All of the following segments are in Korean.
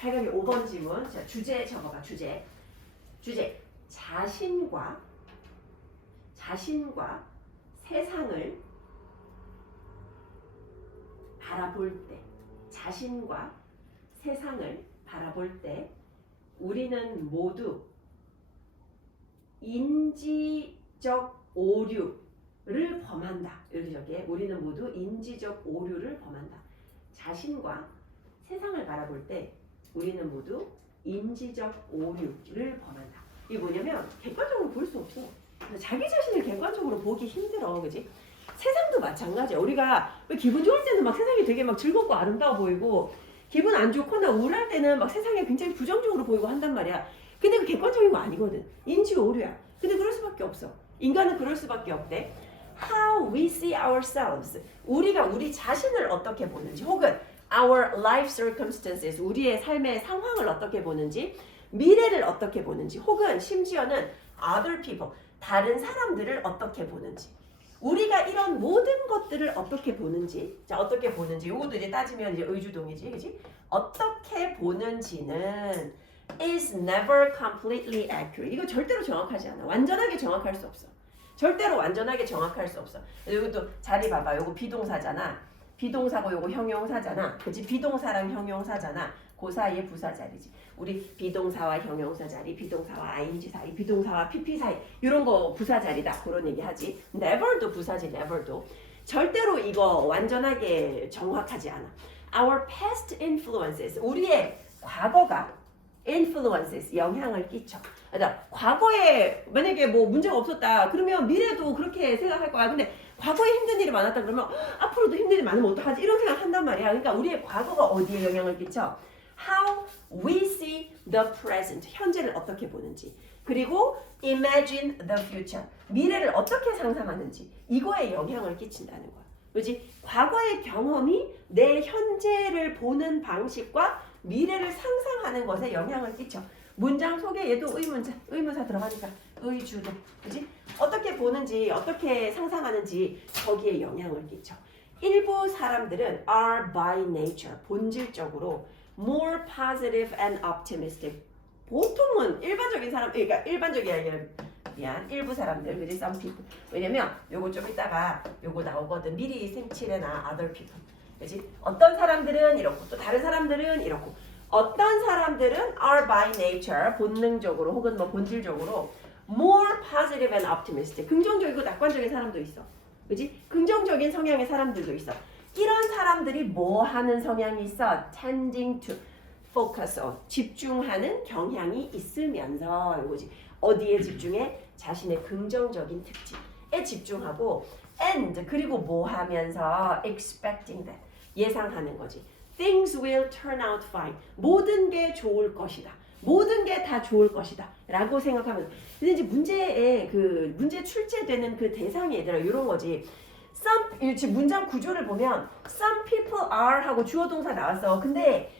8강의 5번 지문. 자, 주제 적어봐. 주제. 자신과 세상을 바라볼 때, 자신과 세상을 바라볼 때 우리는 모두 인지적 오류를 범한다. 이렇게 적게. 우리는 모두 인지적 오류를 범한다. 자신과 세상을 바라볼 때 우리는 모두 인지적 오류를 범한다. 이게 뭐냐면 객관적으로 볼 수 없어. 자기 자신을 객관적으로 보기 힘들어. 그지? 세상도 마찬가지야. 우리가 왜 기분 좋을 때는 막 세상이 되게 막 즐겁고 아름다워 보이고 기분 안 좋거나 우울할 때는 막 세상이 굉장히 부정적으로 보이고 한단 말이야. 근데 그 객관적인 거 아니거든. 인지 오류야. 근데 그럴 수밖에 없어. 인간은 그럴 수밖에 없대. How we see ourselves. 우리가 우리 자신을 어떻게 보는지 혹은 our life circumstances. 우리의 삶의 상황을 어떻게 보는지 미래를 어떻게 보는지 혹은 심지어는 other people. 다른 사람들을 어떻게 보는지 우리가 이런 모든 것들을 어떻게 보는지 자 어떻게 보는지 이것도 이제 따지면 이제 의주동이지 그지 어떻게 보는지는 is never completely accurate 이거 절대로 정확하지 않아 완전하게 정확할 수 없어 절대로 완전하게 정확할 수 없어 이것도 자리 봐봐 요거 비동사잖아 비동사고 요거 형용사잖아 그치 비동사랑 형용사잖아 그 사이에 부사 자리지 우리 비동사와 형용사 자리, 비동사와 ing 사이, 비동사와 pp 사이 이런 거 부사 자리다 그런 얘기 하지. never도 부사지 never도. 절대로 이거 완전하게 정확하지 않아. Our past influences 우리의 과거가 influences 영향을 끼쳐. 그러니까 과거에 만약에 뭐 문제가 없었다 그러면 미래도 그렇게 생각할 거야. 근데 과거에 힘든 일이 많았다 그러면 앞으로도 힘든 일이 많으면 어떡하지? 이런 생각 한단 말이야. 그러니까 우리의 과거가 어디에 영향을 끼쳐? How we see the present, 현재를 어떻게 보는지 그리고 imagine the future, 미래를 어떻게 상상하는지 이거에 영향을 끼친다는 거야. 그렇지? 과거의 경험이 내 현재를 보는 방식과 미래를 상상하는 것에 영향을 끼쳐. 문장 속에 얘도 의문사 들어가니까 의주도, 그렇지? 어떻게 보는지, 어떻게 상상하는지 거기에 영향을 끼쳐. 일부 사람들은 are by nature, 본질적으로 more positive and optimistic. 보통은 일반적인 사람, 그러니까 일반적이 아니라 일부 사람들, 그지? Some people. 왜냐면 요거 좀 이따가 요거 나오거든. 미리 생칠해놔 other people. 그지? 어떤 사람들은 이렇고 또 다른 사람들은 이렇고. 어떤 사람들은 are by nature, 본능적으로 혹은 뭐 본질적으로 more positive and optimistic. 긍정적이고 낙관적인 사람도 있어. 그지? 긍정적인 성향의 사람들도 있어. 이런 사람들이 뭐 하는 성향이 있어? tending to focus on. 집중하는 경향이 있으면서 이거지. 어디에 집중해? 자신의 긍정적인 특징에 집중하고 and 그리고 뭐 하면서 expecting that. 예상하는 거지. Things will turn out fine. 모든 게 좋을 것이다. 모든 게 다 좋을 것이다. 라고 생각하면서. 근데 이제 문제 출제되는 그 대상이 얘들아 이런 거지. 지금 문장 구조를 보면 some people are 하고 주어 동사 나왔어. 근데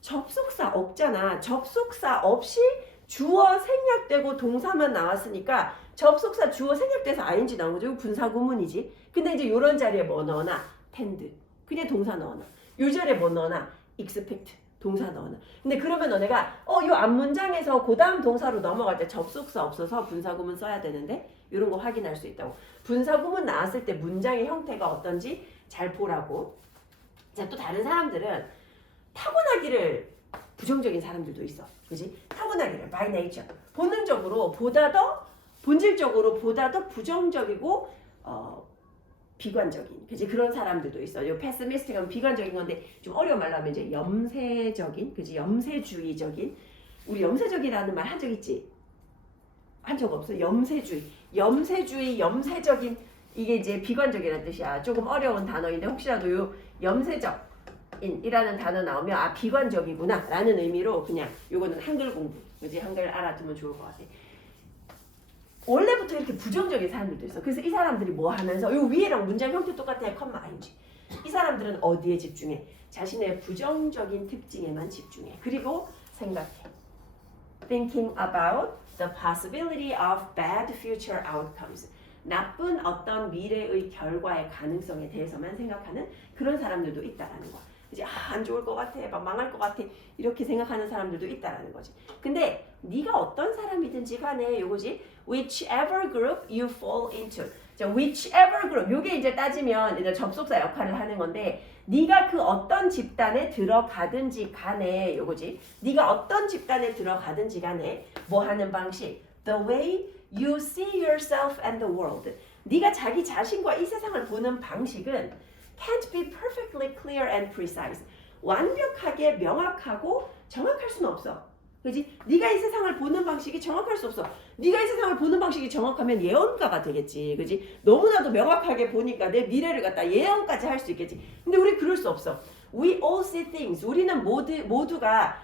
접속사 없잖아. 접속사 없이 주어 생략되고 동사만 나왔으니까 접속사 주어 생략돼서 ing 나온 거죠. 분사 구문이지. 근데 이제 이런 자리에 뭐 넣어놔? tend. 그냥 동사 넣어놔. 요 자리에 뭐 넣어놔? expect. 동사 넣어놔. 근데 그러면 너네가 요 앞문장에서 그 다음 동사로 넘어갈 때 접속사 없어서 분사 구문 써야 되는데 이런 거 확인할 수 있다고. 분사 구문 나왔을 때 문장의 형태가 어떤지 잘 보라고. 자, 또 다른 사람들은 타고나기를 부정적인 사람들도 있어. 그지? 타고나기를 by nature. 본능적으로 보다 더 본질적으로 보다 더 부정적이고 비관적인, 그지? 그런 사람들도 있어. 요 pessimistic은 비관적인 건데 좀 어려운 말로 하면 이제 염세적인, 그지? 염세주의적인. 우리 염세적이라는 말 한 적 있지? 한 적 없어? 염세주의, 염세적인 이게 이제 비관적이라는 뜻이야. 조금 어려운 단어인데 혹시라도 요 염세적인이라는 단어 나오면 비관적이구나 라는 의미로 그냥 요거는 한글 공부, 그지? 한글 알아두면 좋을 것 같아. 원래부터 이렇게 부정적인 사람들도 있어. 그래서 이 사람들이 뭐 하면서 요 위에랑 문장 형태 똑같아. 컴마 ing. 이 사람들은 어디에 집중해? 자신의 부정적인 특징에만 집중해. 그리고 생각해. Thinking about the possibility of bad future outcomes. 나쁜 어떤 미래의 결과의 가능성에 대해서만 생각하는 그런 사람들도 있다라는 거야. 이제 안 좋을 것 같아, 막 망할 것 같아 이렇게 생각하는 사람들도 있다라는 거지. 근데 네가 어떤 사람이든지 간에 요거지. Whichever group you fall into. 자, whichever group. 요게 이제 따지면 이제 접속사 역할을 하는 건데 네가 그 어떤 집단에 들어가든지 간에 요거지. 네가 어떤 집단에 들어가든지 간에 뭐 하는 방식. The way you see yourself and the world. 네가 자기 자신과 이 세상을 보는 방식은 can't be perfectly clear and precise. 완벽하게 명확하고 정확할 수는 없어. 그지? 네가 이 세상을 보는 방식이 정확할 수 없어. 네가 이 세상을 보는 방식이 정확하면 예언가가 되겠지. 그지? 너무나도 명확하게 보니까 내 미래를 갖다 예언까지 할 수 있겠지. 근데 우리 그럴 수 없어. We all see things. 우리는 모두가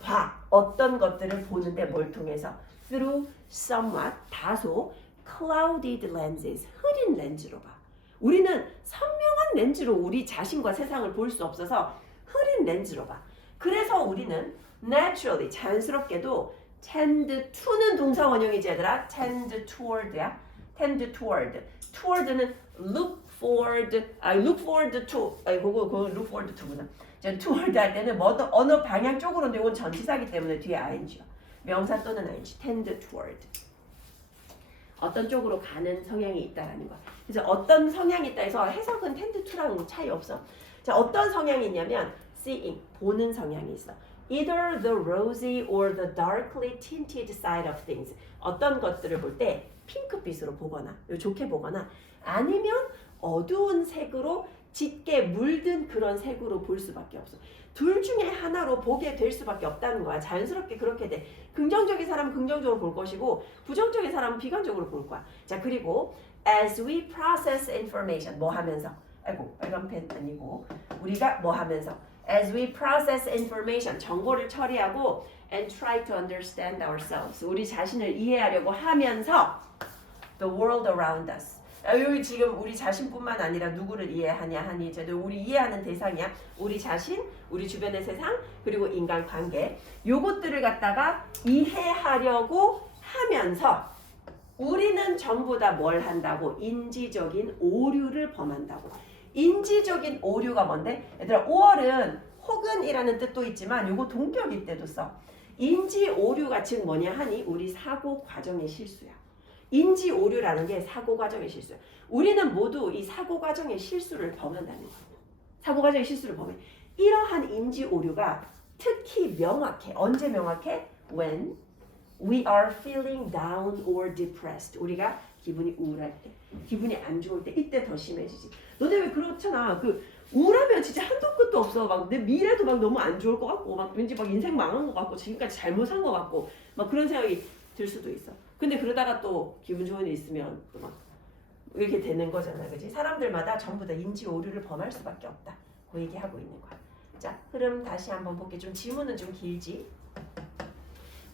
봐. 어떤 것들을 보는데 뭘 통해서? Through somewhat, 다소 clouded lenses. 흐린 렌즈로 봐. 우리는 선명한 렌즈로 우리 자신과 세상을 볼 수 없어서 흐린 렌즈로 봐. 그래서 우리는 naturally, 자연스럽게도 tend to는 동사 원형이지 얘들아. tend toward야. tend toward. toward는 look forward to. 그거 look forward to구나. toward 할 때는 어느 방향 쪽으로인데 이건 전치사기 때문에 뒤에 ing요. 명사 또는 ing. tend toward. 어떤 쪽으로 가는 성향이 있다라는 거야. 그래서 어떤 성향이 있다 해서 해석은 tend to랑 차이 없어. 자, 어떤 성향이 있냐면 seeing, 보는 성향이 있어. Either the rosy or the darkly tinted side of things. 어떤 것들을 볼 때 핑크빛으로 보거나 좋게 보거나 아니면 어두운 색으로 짙게 물든 그런 색으로 볼 수밖에 없어. 둘 중에 하나로 보게 될 수밖에 없다는 거야. 자연스럽게 그렇게 돼. 긍정적인 사람은 긍정적으로 볼 것이고 부정적인 사람은 비관적으로 볼 거야. 자, 그리고 as we process information 뭐 하면서 빨간 펜 아니고 우리가 뭐 하면서 as we process information 정보를 처리하고 and try to understand ourselves 우리 자신을 이해하려고 하면서 the world around us 여기 지금 우리 자신뿐만 아니라 누구를 이해하냐 하니 저도 우리 이해하는 대상이야. 우리 자신, 우리 주변의 세상, 그리고 인간관계 요것들을 갖다가 이해하려고 하면서 우리는 전부 다 뭘 한다고? 인지적인 오류를 범한다고. 인지적인 오류가 뭔데? 얘들아 5월은 혹은이라는 뜻도 있지만 요거 동격일 때도 써. 인지 오류가 즉 뭐냐 하니 우리 사고 과정의 실수야. 인지 오류라는 게 사고 과정의 실수야. 우리는 모두 이 사고 과정의 실수를 범한다는 거야. 사고 과정의 실수를 범해. 이러한 인지 오류가 특히 명확해. 언제 명확해? When we are feeling down or depressed. 우리가 기분이 우울할 때, 기분이 안 좋을 때 이때 더 심해지지. 너네 왜 그렇잖아. 우울하면 진짜 한도 끝도 없어. 막 내 미래도 막 너무 안 좋을 것 같고, 막 왠지 막 인생 망한 것 같고, 지금까지 잘못 산 것 같고, 막 그런 생각이 들 수도 있어. 근데 그러다가 또 기분 좋은 일 있으면 또 막 이렇게 되는 거잖아, 그지? 사람들마다 전부 다 인지 오류를 범할 수밖에 없다. 그 얘기하고 있는 거야. 자, 흐름 다시 한번 볼게. 좀 질문은 좀 길지.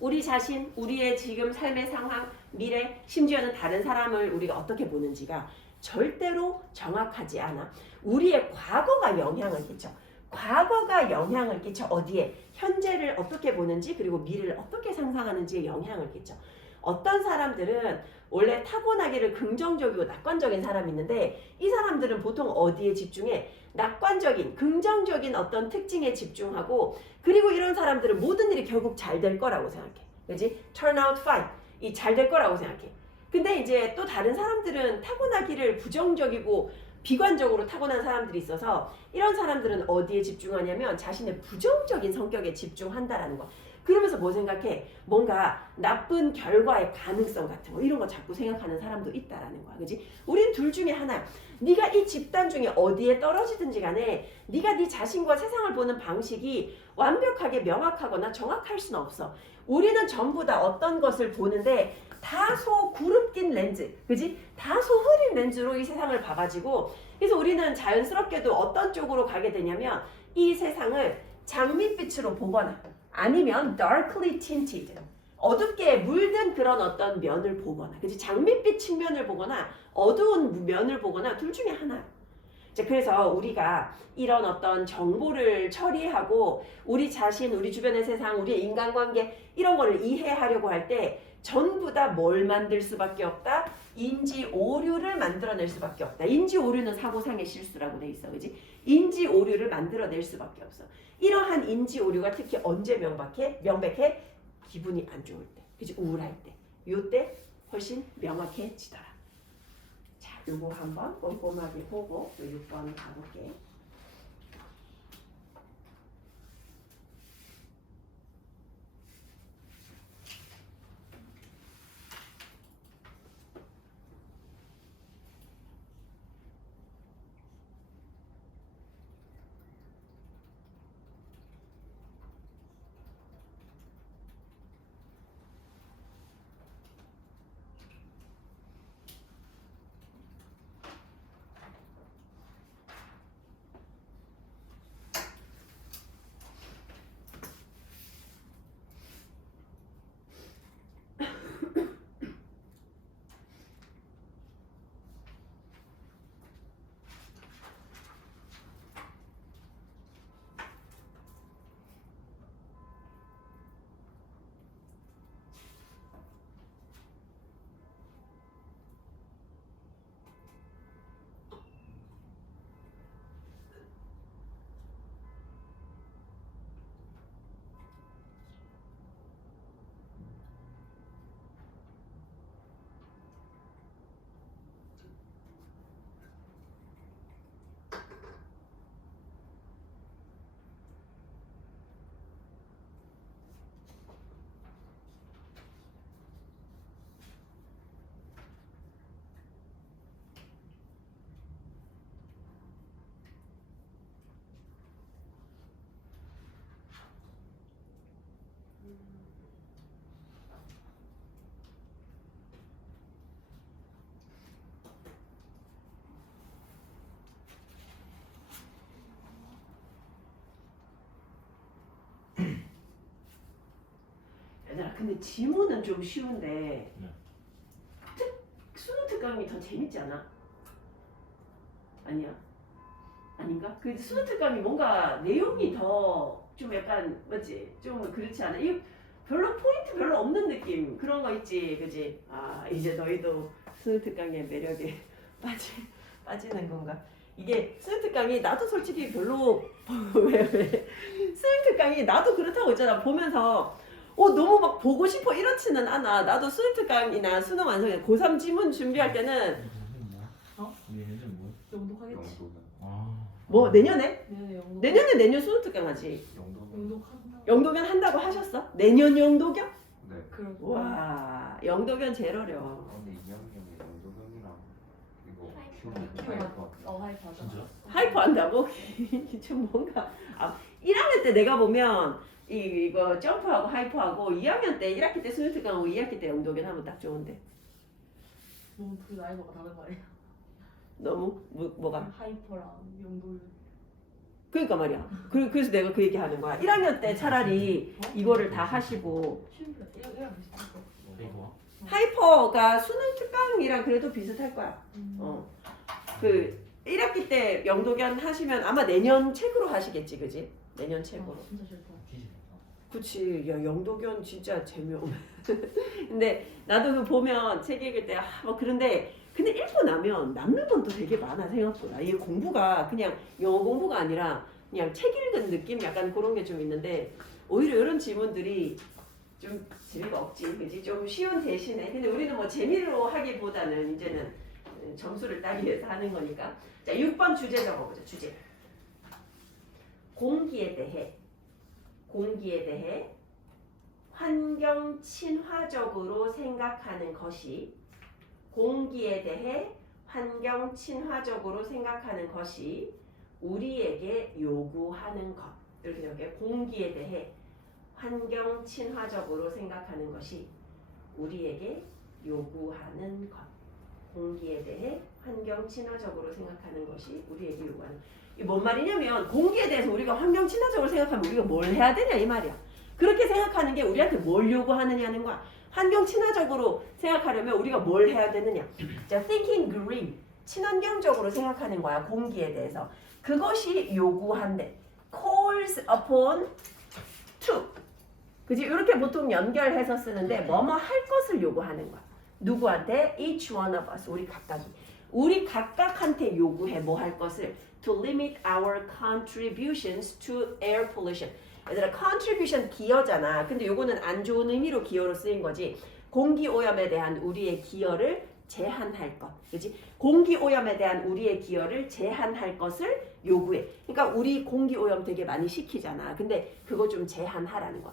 우리 자신, 우리의 지금 삶의 상황, 미래, 심지어는 다른 사람을 우리가 어떻게 보는지가 절대로 정확하지 않아. 우리의 과거가 영향을 끼쳐. 과거가 영향을 끼쳐. 어디에? 현재를 어떻게 보는지 그리고 미래를 어떻게 상상하는지에 영향을 끼쳐. 어떤 사람들은 원래 타고나기를 긍정적이고 낙관적인 사람이 있는데 이 사람들은 보통 어디에 집중해? 낙관적인, 긍정적인 어떤 특징에 집중하고 그리고 이런 사람들은 모든 일이 결국 잘 될 거라고 생각해. 그지? Turn out fine. 이 잘 될 거라고 생각해. 근데 이제 또 다른 사람들은 타고나기를 부정적이고 비관적으로 타고난 사람들이 있어서 이런 사람들은 어디에 집중하냐면 자신의 부정적인 성격에 집중한다라는 거. 그러면서 뭐 생각해? 뭔가 나쁜 결과의 가능성 같은 거 이런 거 자꾸 생각하는 사람도 있다라는 거야. 그지? 우린 둘 중에 하나야. 네가 이 집단 중에 어디에 떨어지든지 간에 네가 네 자신과 세상을 보는 방식이 완벽하게 명확하거나 정확할 수는 없어. 우리는 전부 다 어떤 것을 보는데 다소 구름 낀 렌즈, 그지? 다소 흐린 렌즈로 이 세상을 봐가지고 그래서 우리는 자연스럽게도 어떤 쪽으로 가게 되냐면 이 세상을 장밋빛으로 보거나 아니면 darkly tinted, 어둡게 물든 그런 어떤 면을 보거나, 그치? 장밋빛 측면을 보거나 어두운 면을 보거나 둘 중에 하나야. 자, 그래서 우리가 이런 어떤 정보를 처리하고 우리 자신, 우리 주변의 세상, 우리의 인간관계 이런 거를 이해하려고 할 때 전부 다 뭘 만들 수밖에 없다? 인지 오류를 만들어낼 수밖에 없다. 인지 오류는 사고상의 실수라고 돼 있어, 그지? 인지 오류를 만들어낼 수밖에 없어. 이러한 인지 오류가 특히 언제 명백해? 기분이 안 좋을 때, 그지? 우울할 때, 요때 훨씬 명확해지더라. 자, 요거 한번 꼼꼼하게 보고 요 6번 가볼게. 얘들아, 근데 지문은 좀 쉬운데 수능 특강이 더 재밌지 않아? 아니야? 아닌가? 그 수능 특강이 뭔가 내용이 더 좀 약간 맞지? 좀 그렇지 않아? 이 별로 포인트 별로 없는 느낌 그런 거 있지, 그지? 아, 이제 너희도 수능 특강의 매력에 빠지는 건가? 이게 수능 특강이 나도 솔직히 별로 왜 수능 특강이 나도 그렇다고 있잖아. 보면서 너무 막 보고 싶어 이렇지는 않아. 나도 수능 특강이나 수능 완성에 고3 지문 준비할 때는 얘는 뭐? 영독하겠지. 뭐 내년에? 내년에 영독. 내년에 내년 수능 특강 하지. 영독한다. 영도견 한다고 하셨어? 내년 영도견? 네. 그러고. 와, 영도견 제일 어려워. 근데 2학년에 영도경이랑 이거 키워. 키우는 하이파다. 진짜? 하이퍼 한다고? 좀 뭔가 1학년 때 내가 보면 이거 점프하고 하이퍼하고 2학년 때 1학기 때 수능 특강하고 2학기 때 영도견 하면 딱 좋은데 너무 그 나이가 다른 거 아니야? 너무 뭐가? 하이퍼랑 영도. 그러니까 말이야. 그래서 내가 그 얘기 하는 거야. 1학년 때 차라리 이거를 다 하시고 쉬운데 이랑 비슷할 거. 이거? 하이퍼가 수능 특강이랑 그래도 비슷할 거야. 그 1학기 때 영도견 하시면 아마 내년 책으로 하시겠지, 그지? 내년 책으로. 진짜 싫다. 그치. 야, 영도견 진짜 재미없네. 근데 나도 그 보면 책 읽을 때 뭐 그런데 근데 읽고 나면 남는 건 또 되게 많아 생각보다. 이게 공부가 그냥 영어 공부가 아니라 그냥 책 읽은 느낌 약간 그런 게 좀 있는데 오히려 이런 지문들이 좀 재미가 없지, 그지? 좀 쉬운 대신에 근데 우리는 뭐 재미로 하기보다는 이제는 점수를 따기 위해서 하는 거니까. 자, 6번 주제 적어보자. 주제. 공기에 대해 환경 친화적으로 생각하는 것이 공기에 대해 환경 친화적으로 생각하는 것이 우리에게 요구하는 것. 이렇게 적게 공기에 대해 환경 친화적으로 생각하는 것이 우리에게 요구하는 것. 공기에 대해 환경 친화적으로 생각하는 것이 우리에게 요구하는. 이게 뭔 말이냐면 공기에 대해서 우리가 환경 친화적으로 생각하면 우리가 뭘 해야 되냐 이 말이야. 그렇게 생각하는 게 우리한테 뭘 요구하느냐는 거야. 환경 친화적으로 생각하려면 우리가 뭘 해야 되느냐. 자, thinking green. 친환경적으로 생각하는 거야. 공기에 대해서. 그것이 요구한대. calls upon to. 그지? 이렇게 보통 연결해서 쓰는데 뭐뭐 할 것을 요구하는 거야. 누구한테? Each one of us. 우리 각각한테 요구해 뭐 할 것을 to limit our contributions to air pollution. 얘들아 contribution 기여잖아. 근데 요거는 안 좋은 의미로 기여로 쓰인 거지. 공기 오염에 대한 우리의 기여를 제한할 것. 그지? 공기 오염에 대한 우리의 기여를 제한할 것을 요구해. 그러니까 우리 공기 오염 되게 많이 시키잖아. 근데 그거 좀 제한하라는 거야.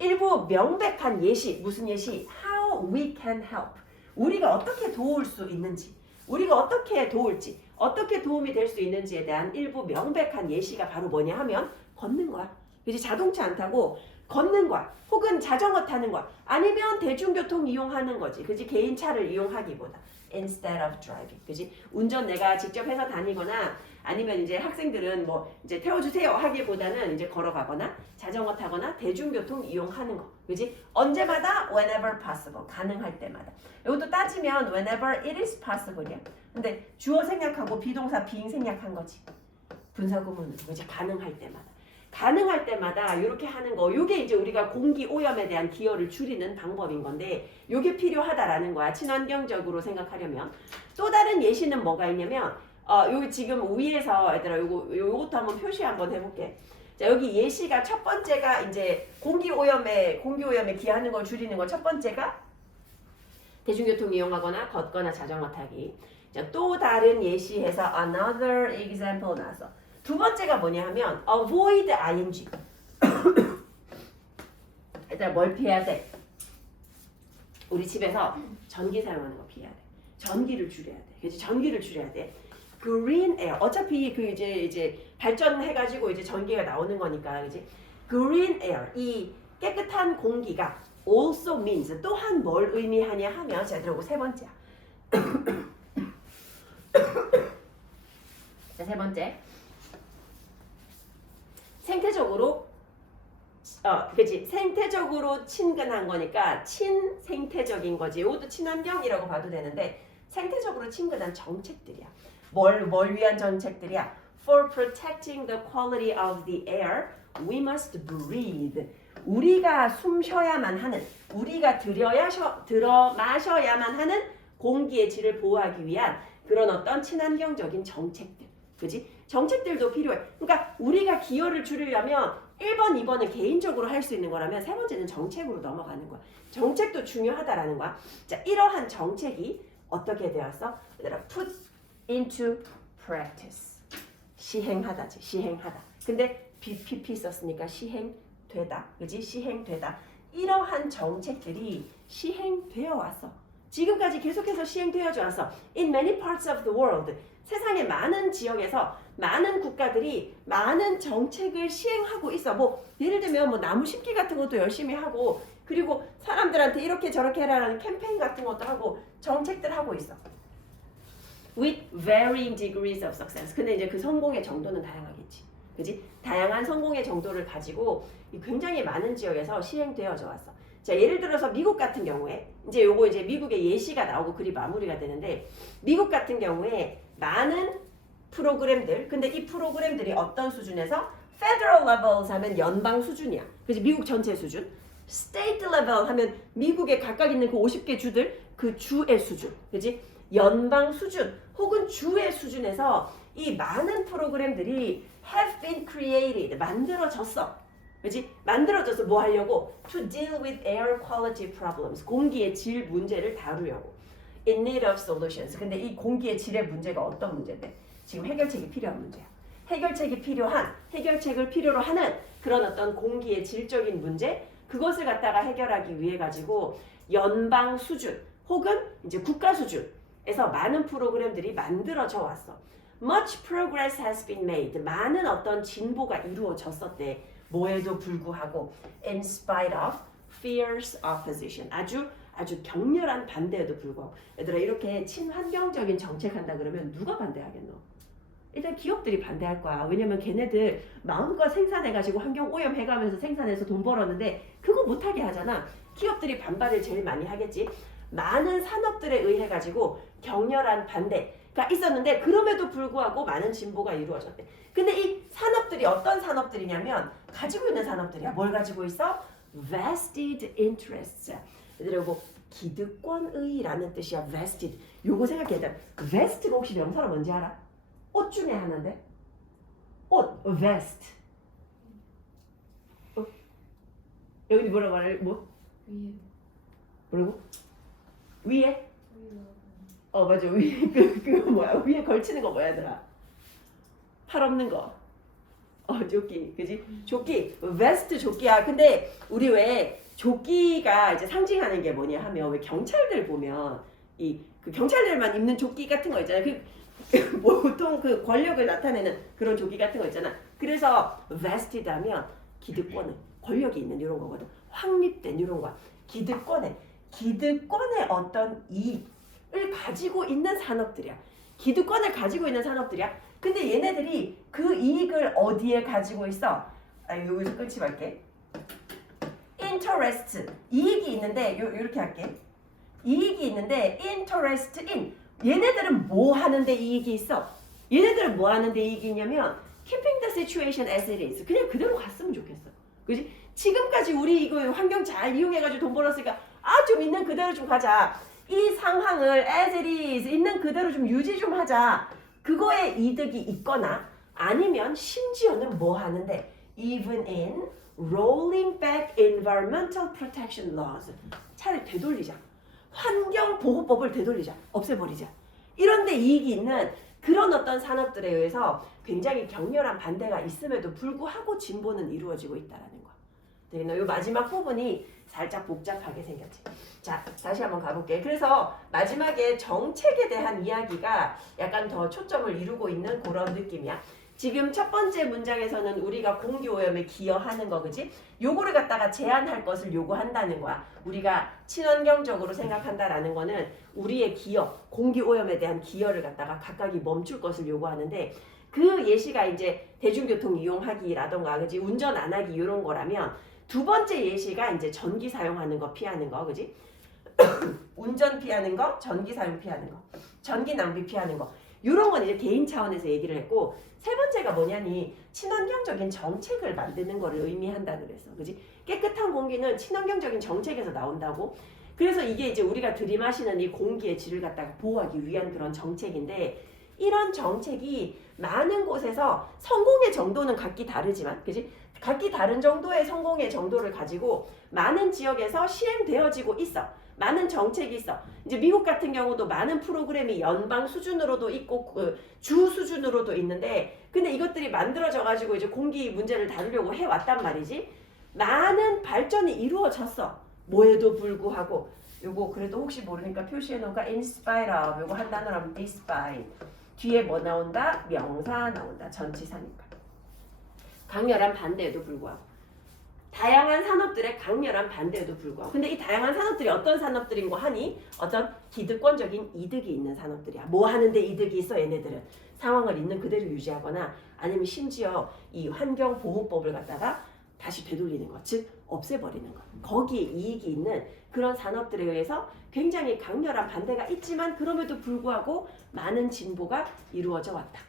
일부 명백한 예시, 무슨 예시? How we can help. 우리가 어떻게 도울 수 있는지, 우리가 어떻게 도울지, 어떻게 도움이 될 수 있는지에 대한 일부 명백한 예시가 바로 뭐냐 하면 걷는 거야. 그지? 자동차 안 타고 걷는 거야. 혹은 자전거 타는 거야. 아니면 대중교통 이용하는 거지. 그지? 개인 차를 이용하기보다. Instead of driving. 그지? 운전 내가 직접 해서 다니거나 아니면 이제 학생들은 뭐 이제 태워주세요 하기보다는 이제 걸어가거나 자전거 타거나 대중교통 이용하는 거. 그지? 언제마다 whenever possible. 가능할 때마다. 이것도 따지면 whenever it is possible이야. 근데 주어 생략하고 비동사 being 생략한 거지. 분사구문으로. 그지? 가능할 때마다. 가능할 때마다 이렇게 하는 거, 요게 이제 우리가 공기 오염에 대한 기여를 줄이는 방법인 건데 요게 필요하다라는 거야. 친환경적으로 생각하려면. 또 다른 예시는 뭐가 있냐면 여기 지금 위에서 얘들아 요것도 한번 표시 한번 해볼게. 자, 여기 예시가 첫 번째가 이제 공기 오염에 기여하는 걸 줄이는 거 첫 번째가 대중교통 이용하거나 걷거나 자전거 타기. 자, 또 다른 예시에서 another example 나서 두 번째가 뭐냐 하면 avoid ing. 일단 뭘 피해야 돼? 우리 집에서 전기 사용하는 거 피해야 돼. 전기를 줄여야 돼. 그렇지? 전기를 줄여야 돼. green air. 어차피 그 이제 발전해가지고 이제 전기가 나오는 거니까, 그렇지? green air. 이 깨끗한 공기가 also means 또한 뭘 의미하냐 하면 자, 들어보고 세 번째야. 자, 세 번째. 생태적으로 그치 생태적으로 친근한 거니까 친생태적인 거지. 이것도 친환경이라고 봐도 되는데 생태적으로 친근한 정책들이야. 뭘 위한 정책들이야? For protecting the quality of the air, we must breathe. 우리가 숨 쉬어야만 하는, 우리가 들어 마셔야만 하는 공기의 질을 보호하기 위한 그런 어떤 친환경적인 정책들. 그지? 정책들도 필요해. 그러니까 우리가 기여를 줄이려면 1번, 2번은 개인적으로 할 수 있는 거라면 세 번째는 정책으로 넘어가는 거야. 정책도 중요하다라는 거야. 자, 이러한 정책이 어떻게 되었어? 얘들아, put into practice. 시행하다지, 시행하다. 근데 PP 썼으니까 시행되다. 그지? 시행되다. 이러한 정책들이 시행되어 왔어. 지금까지 계속해서 시행되어져 왔어. In many parts of the world. 세상의 많은 지역에서 많은 국가들이 많은 정책을 시행하고 있어. 뭐 예를 들면 뭐 나무 심기 같은 것도 열심히 하고 그리고 사람들한테 이렇게 저렇게 해라라는 캠페인 같은 것도 하고 정책들 하고 있어. With varying degrees of success. 근데 이제 그 성공의 정도는 다양하겠지. 그지? 다양한 성공의 정도를 가지고 굉장히 많은 지역에서 시행되어져 왔어. 자, 예를 들어서 미국 같은 경우에 이제 요거 이제 미국의 예시가 나오고 글이 마무리가 되는데 미국 같은 경우에 많은 프로그램들, 근데 이 프로그램들이 어떤 수준에서 federal levels 하면 연방 수준이야. 그지? 미국 전체 수준. state level 하면 미국에 각각 있는 그 50개 주들 그 주의 수준. 그지? 연방 수준 혹은 주의 수준에서 이 많은 프로그램들이 have been created 만들어졌어. 그지? 만들어져서 뭐 하려고? To deal with air quality problems. 공기의 질 문제를 다루려고. In need of solutions. 근데 이 공기의 질의 문제가 어떤 문제인데? 지금 해결책이 필요한 문제야. 해결책을 필요로 하는 그런 어떤 공기의 질적인 문제, 그것을 갖다가 해결하기 위해 가지고 연방 수준 혹은 이제 국가 수준에서 많은 프로그램들이 만들어져 왔어. Much progress has been made. 많은 어떤 진보가 이루어졌었대. 뭐에도 불구하고 in spite of fierce opposition. 아주 격렬한 반대에도 불구하고. 얘들아, 이렇게 친환경적인 정책한다 그러면 누가 반대하겠노? 일단 기업들이 반대할 거야. 왜냐면 걔네들 마음껏 생산해가지고 환경 오염해가면서 생산해서 돈 벌었는데 그거 못하게 하잖아. 기업들이 반발을 제일 많이 하겠지. 많은 산업들에 의해 가지고 격렬한 반대가 있었는데 그럼에도 불구하고 많은 진보가 이루어졌대. 근데 이 산업들이 어떤 산업들이냐면 가지고 있는 산업들이야. 뭘 가지고 있어? vested interests. 그리고 기득권의라는 뜻이야. vested. 요거 생각해야 돼. vest가 혹시 명사로 뭔지 알아? 옷 중에 하나인데. 옷, vest. 여기 뭐라고 말해? 뭐? 위에. 뭐라고? 위에? 위에. 맞아. 위에 그거 뭐야? 위에 걸치는 거 뭐야, 얘들아? 팔 없는 거. 조끼, 그지? 조끼, 베스트 조끼야. 근데 우리 왜 조끼가 이제 상징하는 게 뭐냐 하면 왜 경찰들 보면 그 경찰들만 입는 조끼 같은 거 있잖아요. 보통 그 권력을 나타내는 그런 조끼 같은 거 있잖아. 그래서 vested 하면 기득권을 권력이 있는 이런 거거든. 확립된 이런 거야. 기득권의 어떤 이익을 가지고 있는 산업들이야. 기득권을 가지고 있는 산업들이야. 근데 얘네들이 그 이익을 어디에 가지고 있어? 여기서 끊지 말게. interest 이익이 있는데 요렇게 할게. 이익이 있는데 interest in 얘네들은 뭐 하는데 이익이 있어? 얘네들은 뭐 하는데 이익이 있냐면 keeping the situation as it is 그냥 그대로 갔으면 좋겠어. 그지? 지금까지 우리 이거 환경 잘 이용해가지고 돈 벌었으니까 좀 있는 그대로 좀 가자. 이 상황을 as it is 있는 그대로 좀 유지 좀 하자. 그거에 이득이 있거나 아니면 심지어는 뭐 하는데 even in rolling back environmental protection laws 차라리 되돌리자. 환경보호법을 되돌리자. 없애버리자. 이런데 이익이 있는 그런 어떤 산업들에 의해서 굉장히 격렬한 반대가 있음에도 불구하고 진보는 이루어지고 있다는 거야. 되겠나? 요 마지막 부분이 살짝 복잡하게 생겼지. 자, 다시 한번 가볼게. 그래서 마지막에 정책에 대한 이야기가 약간 더 초점을 이루고 있는 그런 느낌이야. 지금 첫 번째 문장에서는 우리가 공기오염에 기여하는 거, 그지? 요거를 갖다가 제한할 것을 요구한다는 거야. 우리가 친환경적으로 생각한다라는 거는 우리의 기여, 공기오염에 대한 기여를 갖다가 각각이 멈출 것을 요구하는데 그 예시가 이제 대중교통 이용하기라던가, 그지? 운전 안 하기 이런 거라면 두 번째 예시가 이제 전기 사용하는 거 피하는 거, 그지? 운전 피하는 거, 전기 사용 피하는 거, 전기 낭비 피하는 거. 이런 건 이제 개인 차원에서 얘기를 했고 세 번째가 뭐냐니 친환경적인 정책을 만드는 거를 의미한다 그랬어. 그지? 깨끗한 공기는 친환경적인 정책에서 나온다고. 그래서 이게 이제 우리가 들이마시는 이 공기의 질을 갖다가 보호하기 위한 그런 정책인데 이런 정책이 많은 곳에서 성공의 정도는 각기 다르지만, 그지? 각기 다른 정도의 성공의 정도를 가지고 많은 지역에서 시행되어지고 있어. 많은 정책이 있어. 이제 미국 같은 경우도 많은 프로그램이 연방 수준으로도 있고 주 수준으로도 있는데 근데 이것들이 만들어져 가지고 이제 공기 문제를 다루려고 해왔단 말이지. 많은 발전이 이루어졌어. 뭐에도 불구하고 요거 그래도 혹시 모르니까 표시해 놓을까? in spite of 요거 한 단어로 하면 despite 뒤에 뭐 나온다? 명사 나온다. 전치사니까. 강렬한 반대에도 불구하고 다양한 산업들의 강렬한 반대에도 불구하고 근데 이 다양한 산업들이 어떤 산업들인 거 하니? 어떤 기득권적인 이득이 있는 산업들이야. 뭐 하는데 이득이 있어 얘네들은? 상황을 있는 그대로 유지하거나 아니면 심지어 이 환경보호법을 갖다가 다시 되돌리는 것, 즉 없애버리는 것. 거기에 이익이 있는 그런 산업들에 의해서 굉장히 강렬한 반대가 있지만 그럼에도 불구하고 많은 진보가 이루어져 왔다.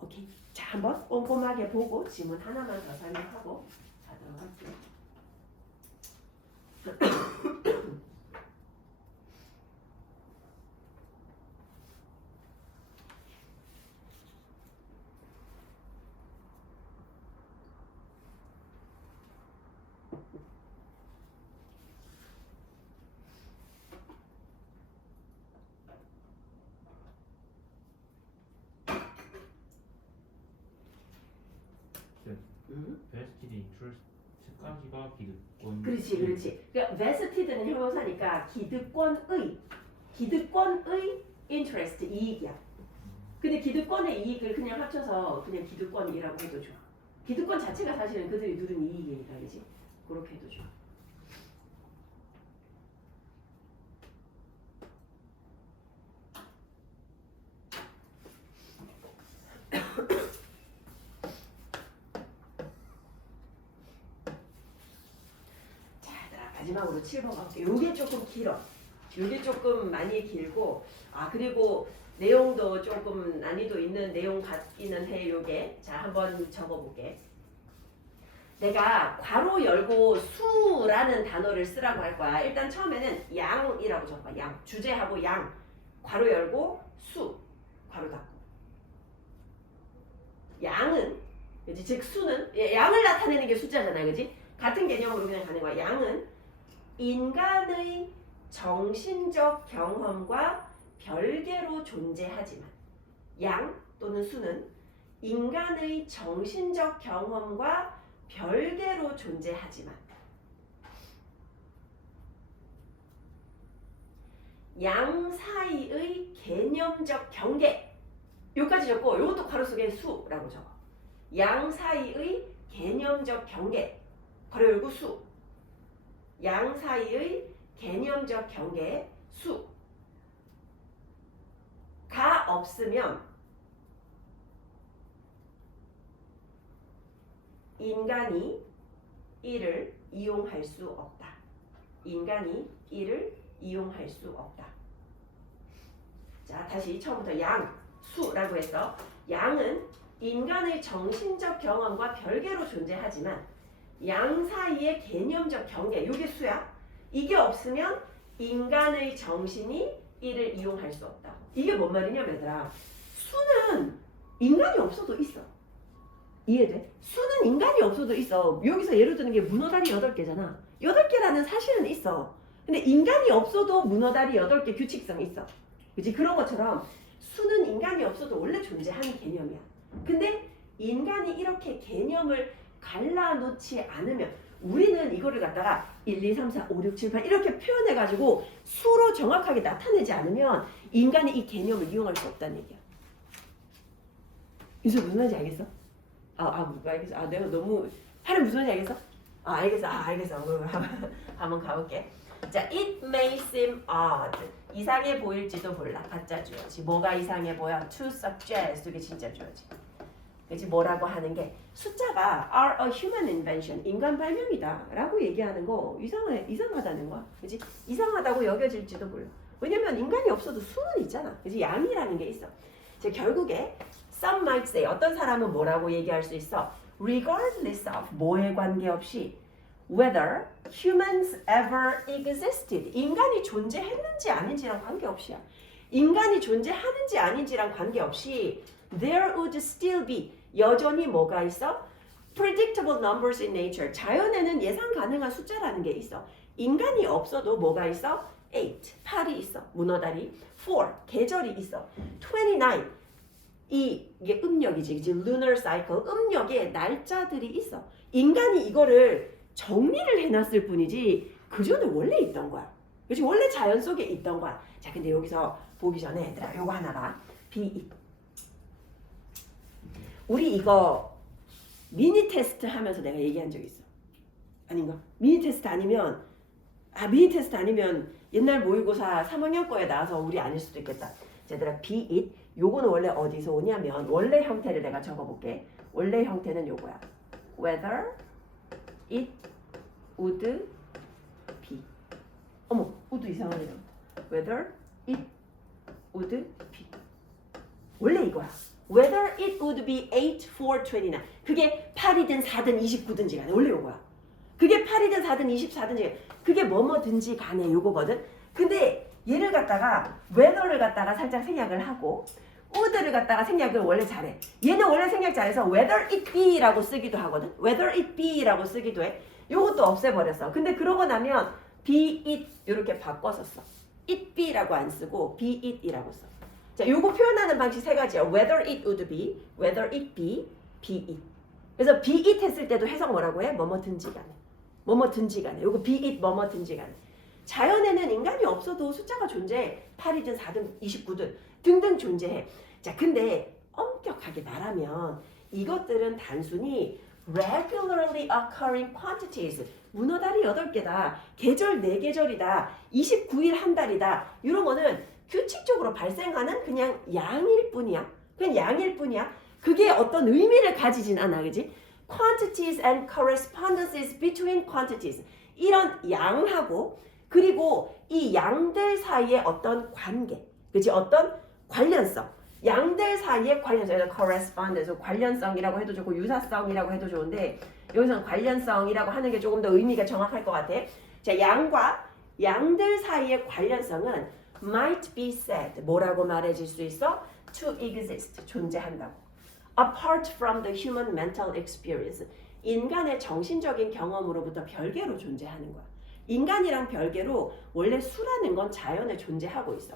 오케이. 자, 한번 꼼꼼하게 보고 지문 하나만 더 설명하고 가도록 할게요. vested interest까지가 기득권. 그렇지. 그러니까 vested는 형용사니까 기득권의 interest 이익이야. 근데 기득권의 이익을 그냥 합쳐서 그냥 기득권이라고 해도 좋아. 기득권 자체가 사실은 그들이 누린 이익이니까, 그렇지? 그렇게 해도 좋아. 마지막으로 7번 갈게요. 요게 조금 길어. 요게 조금 많이 길고 그리고 내용도 조금 난이도 있는 내용 같기는 해 요게. 자, 한번 적어볼게. 내가 괄호 열고 수라는 단어를 쓰라고 할 거야. 일단 처음에는 양이라고 적어봐. 양. 주제하고 양. 괄호 열고 수. 괄호 닫고. 양은, 그지? 즉 수는 양을 나타내는 게 숫자잖아요, 그지? 같은 개념으로 그냥 가는 거야. 양은 인간의 정신적 경험과 별개로 존재하지만, 양 또는 수는 인간의 정신적 경험과 별개로 존재하지만, 양 사이의 개념적 경계, 요까지 적고 요것도 가로 속에 수라고 적어. 양 사이의 개념적 경계, 가로 열고 수. 양 사이의 개념적 경계, 수가 없으면 인간이 이를 이용할 수 없다. 인간이 이를 이용할 수 없다. 자, 다시 처음부터 양, 수라고 해서 양은 인간의 정신적 경험과 별개로 존재하지만 양 사이의 개념적 경계, 이게 수야. 이게 없으면 인간의 정신이 이를 이용할 수 없다. 이게 뭔 말이냐면 얘들아, 수는 인간이 없어도 있어. 이해돼? 수는 인간이 없어도 있어. 여기서 예를 드는 게 문어다리 8개잖아. 8개라는 사실은 있어. 근데 인간이 없어도 문어다리 8개 규칙성이 있어. 그치? 그런 것처럼 수는 인간이 없어도 원래 존재하는 개념이야. 근데 인간이 이렇게 개념을 갈라놓지 않으면, 우리는 이거를 갖다가 1, 2, 3, 4, 5, 6, 7, 8 이렇게 표현해가지고 수로 정확하게 나타내지 않으면 인간이 이 개념을 이용할 수 없다는 얘기야. 윤서 무슨 말인지 알겠어? 알겠어. 내가 너무 팔은 무슨 말인지 알겠어? 알겠어. 한번 가볼게. 자, it may seem odd. 이상해 보일지도 몰라. 가짜 주어지. 뭐가 이상해 보여? To suggest. 이게 진짜 주어지. 그치? 뭐라고 하는 게 숫자가 are a human invention. 인간 발명이다. 라고 얘기하는 거 이상하다는 거야. 그치? 이상하다고 여겨질지도 몰라. 왜냐면 인간이 없어도 수는 있잖아. 그치? 양이라는 게 있어. 자, 결국에 some might say, 어떤 사람은 뭐라고 얘기할 수 있어? regardless of, 뭐에 관계없이 whether humans ever existed. 인간이 존재했는지 아닌지랑 관계없이야. 인간이 존재하는지 아닌지랑 관계없이 there would still be, 여전히 뭐가 있어? predictable numbers in nature. 자연에는 예상 가능한 숫자라는 게 있어. 인간이 없어도 뭐가 있어? 8이 있어. 문어다리. 4, 계절이 있어. 29, 이게 음력이지. 그치? lunar cycle, 음력에 날짜들이 있어. 인간이 이거를 정리를 해놨을 뿐이지 그 전에 원래 있던 거야. 그치? 원래 자연 속에 있던 거야. 자, 근데 여기서 보기 전에 얘들아 요거 하나 봐. be. 우리 이거 미니 테스트 하면서 내가 얘기한 적 있어. 아닌가? 미니 테스트 아니면 옛날 모의고사 3학년 거에 나와서 우리 아닐 수도 있겠다. 자, 얘들아 be it. 요거는 원래 어디서 오냐면 원래 형태를 내가 적어볼게. 원래 형태는 요거야. whether it would be. 어머, would 이상하네요. whether it would be. 원래 이거야. whether it would be 8, 4, 29. 그게 8이든 4든 29든지 간에 원래 요거야. 그게 8이든 4든 24든지 그게 뭐뭐든지 간에 요거거든. 근데 얘를 갖다가 whether를 갖다가 살짝 생략을 하고 would를 갖다가 생략을 원래 잘해. 얘는 원래 생략 잘해서 whether it be라고 쓰기도 하거든. whether it be라고 쓰기도 해. 요것도 없애버렸어. 근데 그러고 나면 be it 이렇게 바꿔서 써. it be라고 안 쓰고 be it이라고 써. 자, 요거 표현하는 방식 세 가지야. whether it would be, whether it be it. 그래서 be it 했을 때도 해석 뭐라고 해? 뭐뭐든지 간에. 뭐뭐든지 간에. 요거 be it 뭐뭐든지 간에. 자연에는 인간이 없어도 숫자가 존재해. 8이든 4든 29든 등등 존재해. 자, 근데 엄격하게 말하면 이것들은 단순히 regularly occurring quantities. 문어다리 8개다. 계절 4계절이다. 29일 한 달이다. 이런 거는 규칙적으로 발생하는 그냥 양일 뿐이야. 그냥 양일 뿐이야. 그게 어떤 의미를 가지진 않아. 그지? quantities and correspondences between quantities. 이런 양하고 그리고 이 양들 사이에 어떤 관계. 그치? 어떤 관련성. 양들 사이의 관련성, correspondence, 관련성이라고 해도 좋고 유사성이라고 해도 좋은데 여기서는 관련성이라고 하는 게 조금 더 의미가 정확할 것 같아. 자, 양들 사이의 관련성은 might be said, 뭐라고 말해질 수 있어? To exist, 존재한다고. Apart from the human mental experience, 인간의 정신적인 경험으로부터 별개로 존재하는 거야. 인간이랑 별개로 원래 수라는 건 자연에 존재하고 있어.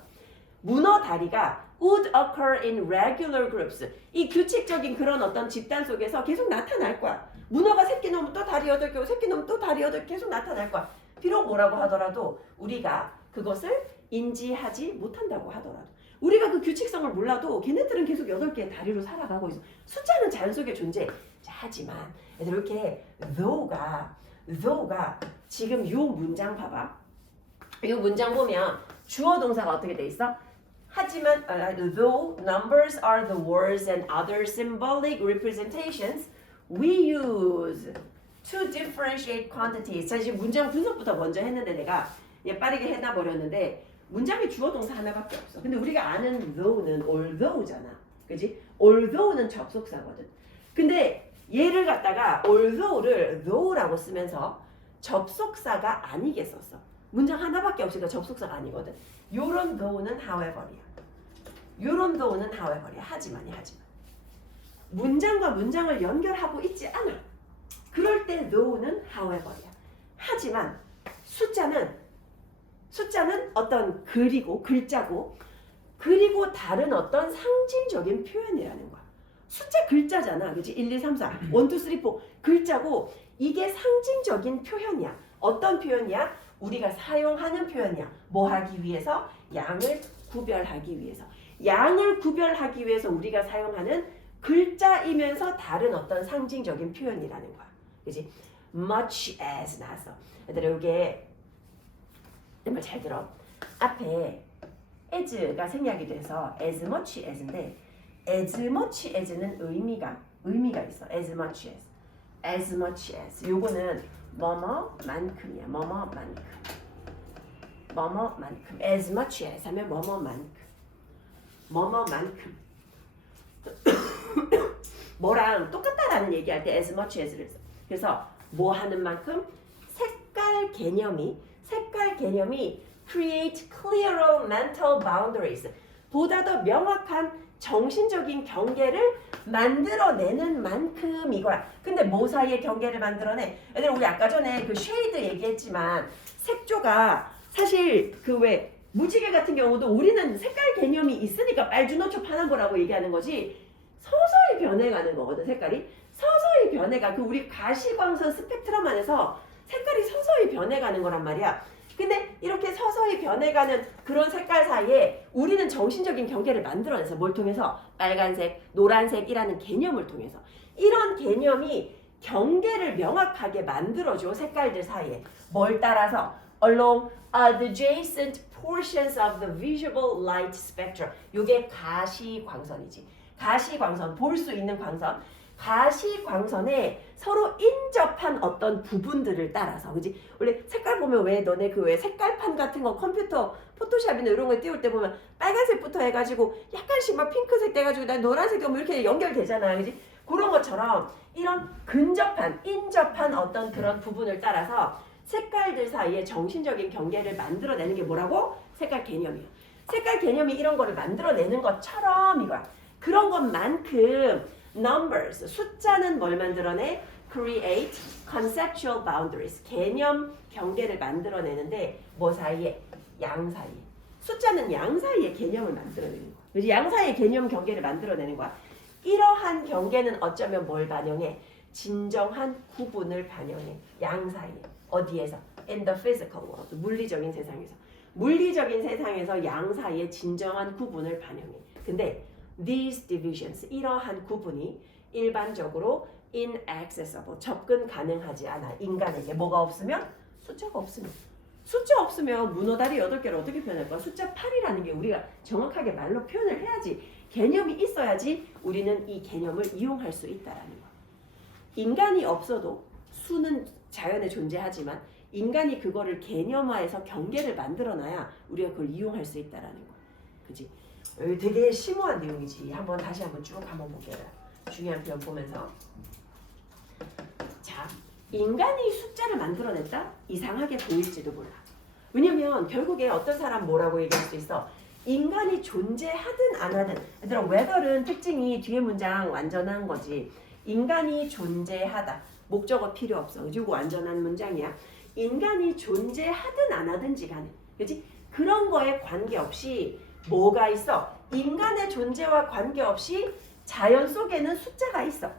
문어 다리가 would occur in regular groups. 이 규칙적인 그런 어떤 집단 속에서 계속 나타날 거야. 문어가 새끼 놓으면 또 다리 8개, 새끼 놓으면 또 다리 8개 계속 나타날 거야. 비록 뭐라고 하더라도 우리가 그것을 인지하지 못한다고 하더라도 우리가 그 규칙성을 몰라도 걔네들은 계속 8개의 다리로 살아가고 있어. 숫자는 자연 속에 존재해. 자, 하지만 얘들 이렇게 though가 지금 요 문장 봐봐. 이 문장 보면 주어 동사가 어떻게 돼 있어? 하지만 though numbers are the words and other symbolic representations we use to differentiate quantities. 자, 지금 문장 분석부터 먼저 했는데 내가 빠르게 해놔 버렸는데 문장에 주어 동사 하나밖에 없어. 근데 우리가 아는 though는 although잖아. 그지? although는 접속사거든. 근데 얘를 갖다가 although를 though라고 쓰면서 접속사가 아니게 썼어. 문장 하나밖에 없으니까 접속사가 아니거든. 요런 though는 however이야. 요런 though는 however이야. 하지만. 문장과 문장을 연결하고 있지 않아. 그럴 때 though는 however이야. 하지만 숫자는 어떤 글이고 글자고 그리고 다른 어떤 상징적인 표현이라는 거야. 숫자 글자잖아. 그치? 1, 2, 3, 4, 1, 2, 3, 4 글자고 이게 상징적인 표현이야. 어떤 표현이야? 우리가 사용하는 표현이야. 뭐 하기 위해서? 양을 구별하기 위해서. 양을 구별하기 위해서 우리가 사용하는 글자이면서 다른 어떤 상징적인 표현이라는 거야. 그치? much as 나왔어. 얘들아 이게 내 말 잘 들어. 앞에 as가 생략이 돼서 as much as인데 as much as는 의미가 있어. as much as 요거는 뭐뭐만큼이야. 뭐뭐만큼 as much as 하면 뭐뭐만큼 뭐랑 똑같다라는 얘기할 때 as much as를 써. 그래서 뭐 하는 만큼 색깔 개념이 create clearer mental boundaries. 보다 더 명확한 정신적인 경계를 만들어내는 만큼 이거야. 근데 뭐 사이에 경계를 만들어내? 얘들 우리 아까 전에 그 쉐이드 얘기했지만 색조가 사실 그 왜 무지개 같은 경우도 우리는 색깔 개념이 있으니까 빨주노초 파란보라고 얘기하는 거지 서서히 변해가는 거거든. 색깔이 서서히 변해가. 그 우리 가시광선 스펙트럼 안에서 색깔이 서서히 변해가는 거란 말이야. 근데 이렇게 서서히 변해가는 그런 색깔 사이에 우리는 정신적인 경계를 만들어내서 뭘 통해서? 빨간색, 노란색이라는 개념을 통해서. 이런 개념이 경계를 명확하게 만들어줘. 색깔들 사이에. 뭘 따라서? Along adjacent portions of the visible light spectrum. 이게 가시광선이지. 가시광선, 볼 수 있는 광선. 가시광선에 서로 인접한 어떤 부분들을 따라서, 그지? 원래 색깔 보면 왜 너네 그 왜 색깔판 같은 거 컴퓨터 포토샵이나 이런 거 띄울 때 보면 빨간색부터 해가지고 약간씩 막 핑크색 돼가지고 난 노란색도 뭐 이렇게 연결되잖아, 그지? 그런 것처럼 이런 인접한 어떤 그런 부분을 따라서 색깔들 사이에 정신적인 경계를 만들어내는 게 뭐라고? 색깔 개념이야. 색깔 개념이 이런 거를 만들어내는 것처럼 이거야. 그런 것만큼 numbers, 숫자는 뭘 만들어내? create conceptual boundaries, 개념 경계를 만들어내는데 뭐 사이에? 양 사이에. 숫자는 양 사이에 개념을 만들어내는 거야. 그래서 양 사이에 개념 경계를 만들어내는 거야. 이러한 경계는 어쩌면 뭘 반영해? 진정한 구분을 반영해. 양 사이에. 어디에서? In the physical world, 물리적인 세상에서. 물리적인 세상에서 양 사이에 진정한 구분을 반영해. 근데 these divisions, 이러한 구분이 일반적으로 inaccessible, 접근 가능하지 않아. 인간에게 뭐가 없으면? 숫자가 없으면. 숫자 없으면 문어다리 8개를 어떻게 표현할 거야? 숫자 8이라는 게 우리가 정확하게 말로 표현을 해야지. 개념이 있어야지 우리는 이 개념을 이용할 수 있다라는 거야. 인간이 없어도 수는 자연에 존재하지만 인간이 그거를 개념화해서 경계를 만들어놔야 우리가 그걸 이용할 수 있다라는 거야. 그지? 여기 되게 심오한 내용이지. 다시 한번 쭉 볼게요. 중요한 표현 보면서. 자, 인간이 숫자를 만들어냈다? 이상하게 보일지도 몰라. 왜냐면 결국에 어떤 사람 뭐라고 얘기할 수 있어? 인간이 존재하든 안 하든. 얘들아, whether는 특징이 뒤에 문장 완전한 거지. 인간이 존재하다. 목적어 필요 없어. 그리고 완전한 문장이야. 인간이 존재하든 안 하든지 간에. 그치? 그런 거에 관계없이 뭐가 있어? 인간의 존재와 관계없이 자연 속에는 숫자가 있어.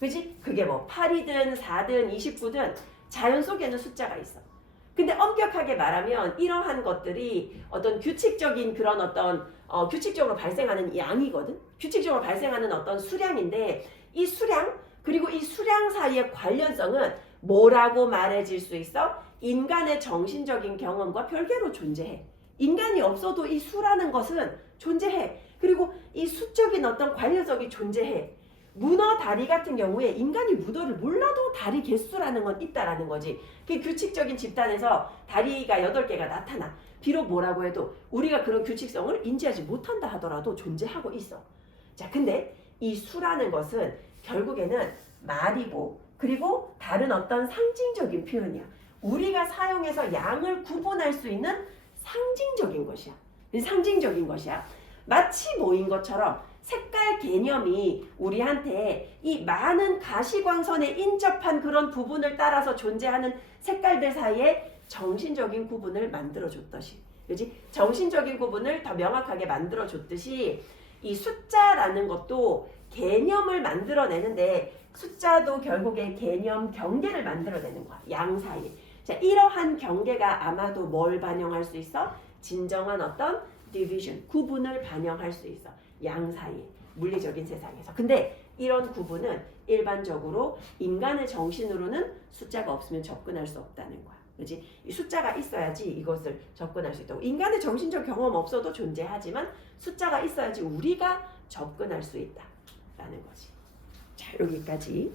그치? 그게 뭐 8이든 4든 29든 자연 속에는 숫자가 있어. 근데 엄격하게 말하면 이러한 것들이 어떤 규칙적인 그런 어떤 규칙적으로 발생하는 양이거든. 규칙적으로 발생하는 어떤 수량인데 이 수량 그리고 이 수량 사이의 관련성은 뭐라고 말해질 수 있어? 인간의 정신적인 경험과 별개로 존재해. 인간이 없어도 이 수라는 것은 존재해. 그리고 이 수적인 어떤 관련성이 존재해. 문어 다리 같은 경우에 인간이 문어를 몰라도 다리 개수라는 건 있다라는 거지. 그 규칙적인 집단에서 다리가 8개가 나타나. 비록 뭐라고 해도 우리가 그런 규칙성을 인지하지 못한다 하더라도 존재하고 있어. 자, 근데 이 수라는 것은 결국에는 말이고 그리고 다른 어떤 상징적인 표현이야. 우리가 사용해서 양을 구분할 수 있는 상징적인 것이야. 상징적인 것이야. 마치 뭐인 것처럼 색깔 개념이 우리한테 이 많은 가시광선에 인접한 그런 부분을 따라서 존재하는 색깔들 사이에 정신적인 구분을 만들어줬듯이, 그렇지? 정신적인 구분을 더 명확하게 만들어줬듯이 이 숫자라는 것도 개념을 만들어내는데 숫자도 결국에 개념 경계를 만들어내는 거야. 양 사이에. 자, 이러한 경계가 아마도 뭘 반영할 수 있어? 진정한 어떤 디비전, 구분을 반영할 수 있어. 양 사이에, 물리적인 세상에서. 근데 이런 구분은 일반적으로 인간의 정신으로는 숫자가 없으면 접근할 수 없다는 거야. 그렇지? 이 숫자가 있어야지 이것을 접근할 수 있다고. 인간의 정신적 경험 없어도 존재하지만 숫자가 있어야지 우리가 접근할 수 있다라는 거지. 자, 여기까지.